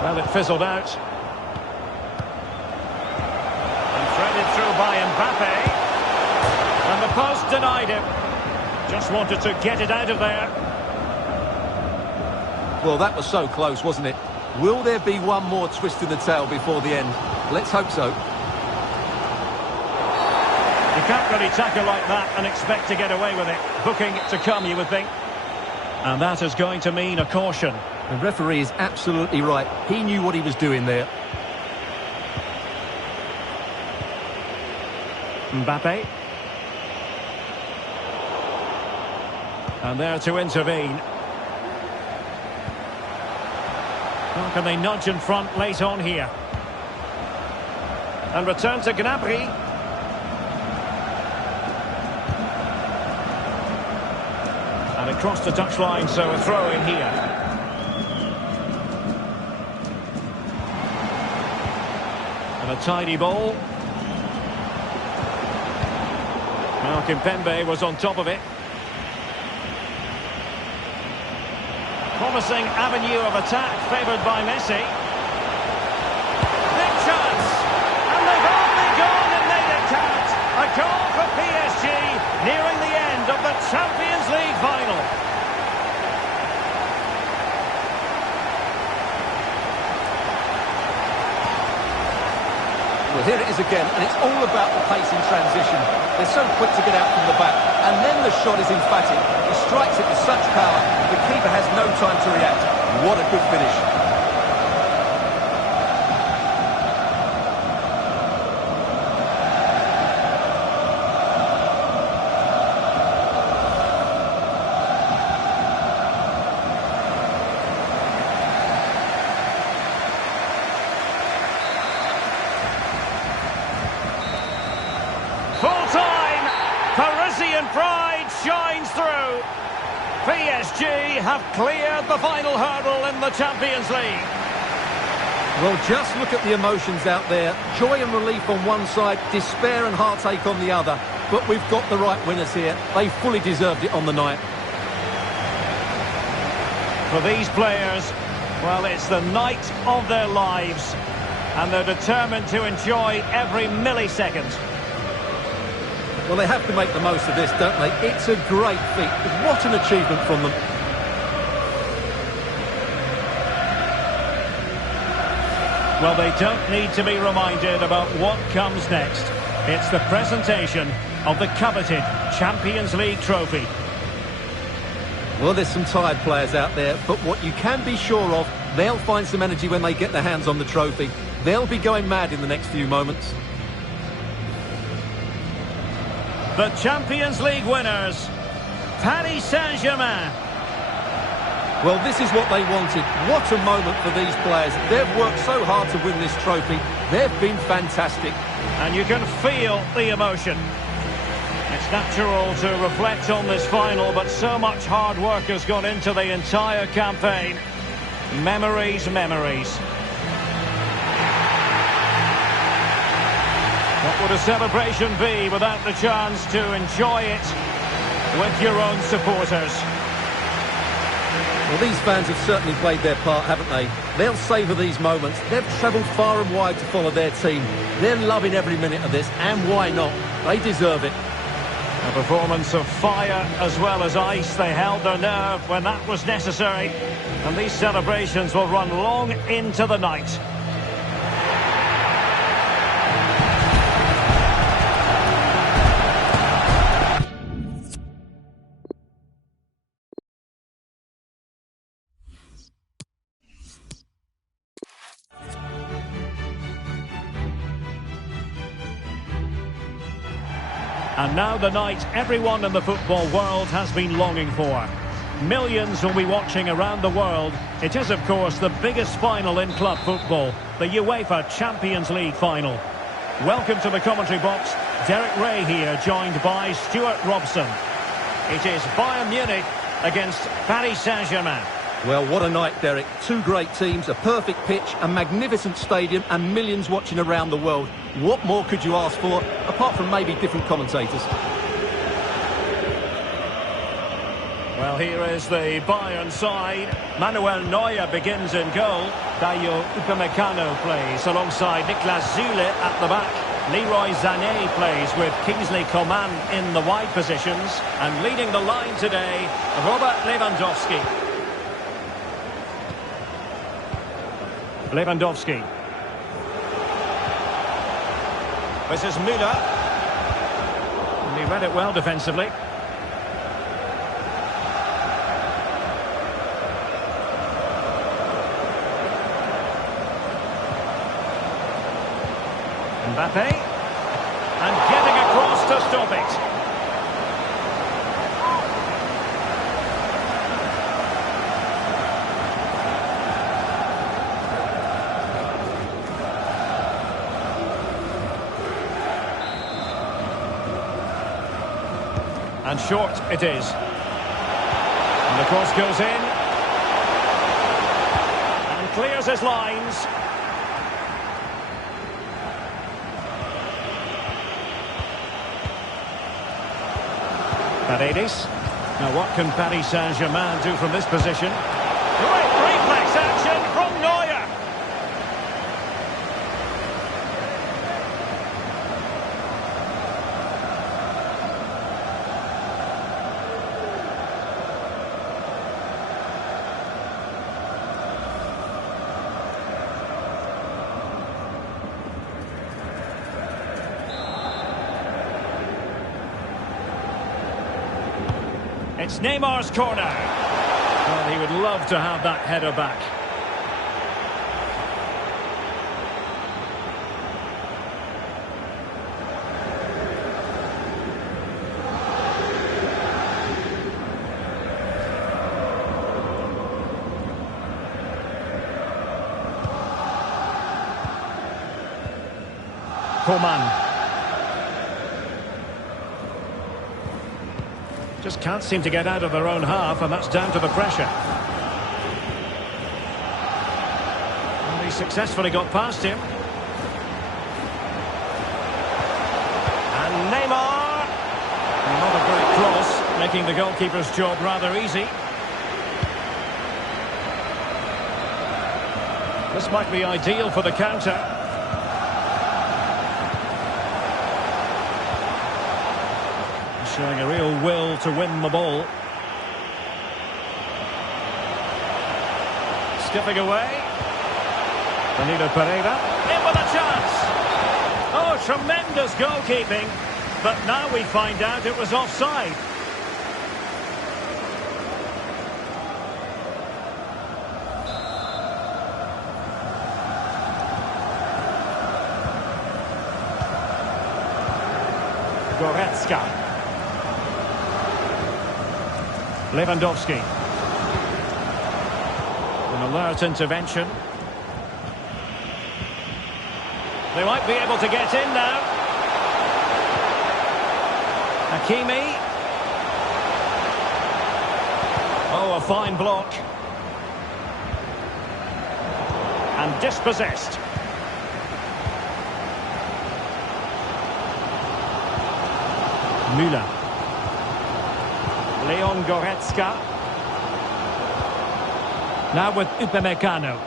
Well, it fizzled out. And threaded through by Mbappe. And the post denied him. Just wanted to get it out of there. Well, that was so close, wasn't it? Will there be one more twist in the tail before the end? Let's hope so. You can't really tackle like that and expect to get away with it. Booking to come, you would think. And that is going to mean a caution. The referee is absolutely right. He knew what he was doing there. Mbappe. And there to intervene. How can they nudge in front late on here? And return to Gnabry. And across the touchline, so a throw in here. tidy ball. Well, Kimpembe was on top of it. Promising avenue of attack favoured by Messi. Big chance! And they've only gone and made it count. A goal for PSG, nearing the end of the Champions League final. Well, here it is again, and it's all about the pace in transition. They're so quick to get out from the back, and then the shot is emphatic. He strikes it with such power, the keeper has no time to react. What a good finish. Full-time, Parisian pride shines through. PSG have cleared the final hurdle in the Champions League. Well, just look at the emotions out there. Joy and relief on one side, despair and heartache on the other. But we've got the right winners here. They fully deserved it on the night. For these players, well, it's the night of their lives. And they're determined to enjoy every millisecond. Well, they have to make the most of this, don't they? It's a great feat. What an achievement from them. Well, they don't need to be reminded about what comes next. It's the presentation of the coveted Champions League trophy. Well, there's some tired players out there, but what you can be sure of, they'll find some energy when they get their hands on the trophy. They'll be going mad in the next few moments. The Champions League winners, Paris Saint-Germain. Well, this is what they wanted. What a moment for these players. They've worked so hard to win this trophy. They've been fantastic. And you can feel the emotion. It's natural to reflect on this final, but so much hard work has gone into the entire campaign. Memories, memories. What would a celebration be without the chance to enjoy it with your own supporters? Well, these fans have certainly played their part, haven't they? They'll savour these moments. They've travelled far and wide to follow their team. They're loving every minute of this, and why not? They deserve it. A performance of fire as well as ice. They held their nerve when that was necessary. And these celebrations will run long into the night. And now the night everyone in the football world has been longing for. Millions will be watching around the world. It is, of course, the biggest final in club football, the UEFA Champions League final. Welcome to the commentary box. Derek Ray here, joined by Stuart Robson. It is Bayern Munich against Paris Saint-Germain. Well, what a night, Derek. Two great teams, a perfect pitch, a magnificent stadium, and millions watching around the world. What more could you ask for, apart from maybe different commentators? Well, here is the Bayern side. Manuel Neuer begins in goal. Dayo Upamecano plays alongside Niklas Süle at the back. Leroy Sané plays with Kingsley Coman in the wide positions. And leading the line today, Robert Lewandowski. Lewandowski. This is Müller. And he read it well defensively. Mbappe. And getting across to stop it. And short it is. And the cross goes in. And clears his lines. Paredes. Now what can Paris Saint-Germain do from this position? Great reflex action from Neuer. It's Neymar's corner. Well, he would love to have that header back. Coman. Just can't seem to get out of their own half, and that's down to the pressure. And he successfully got past him. And Neymar. Not a great cross, making the goalkeeper's job rather easy. This might be ideal for the counter. Showing a real will to win the ball. Skipping away. Danilo Pereira. In with a chance. Oh, tremendous goalkeeping. But now we find out it was offside. Goretzka. Lewandowski. An alert intervention. They might be able to get in now. Hakimi. Oh, a fine block. And dispossessed. Müller. Leon Goretzka. Now with Upamecano.